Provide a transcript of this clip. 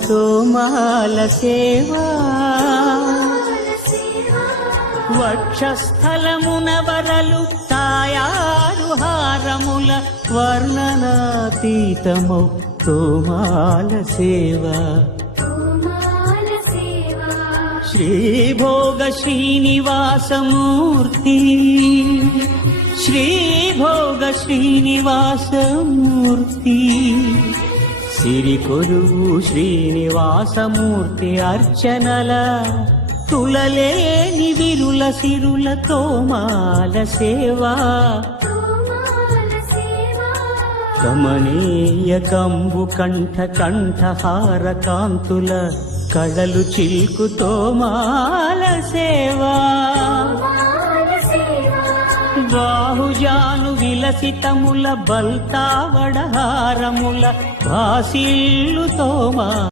తోమాల సేవా వక్షస్థలమున వరలు తాయారు హారముల వర్ణనాతీతమౌ తోమాల సేవా శ్రీభోగ శ్రీనివాసమూర్తి శ్రీభోగ శ్రీనివాసమూర్తి సిరి కొలువు శ్రీనివాసమూర్తి అర్చనల తులలేని విరుల సిరుల తోమాల సేవా కమనీయ కంబు కంఠ కంఠహార కాంతుల కళలు చిల్కు తోమాల సేవా బాహుజాను విలసితముల బల్తావడహారముల భాసిల్లు తోమా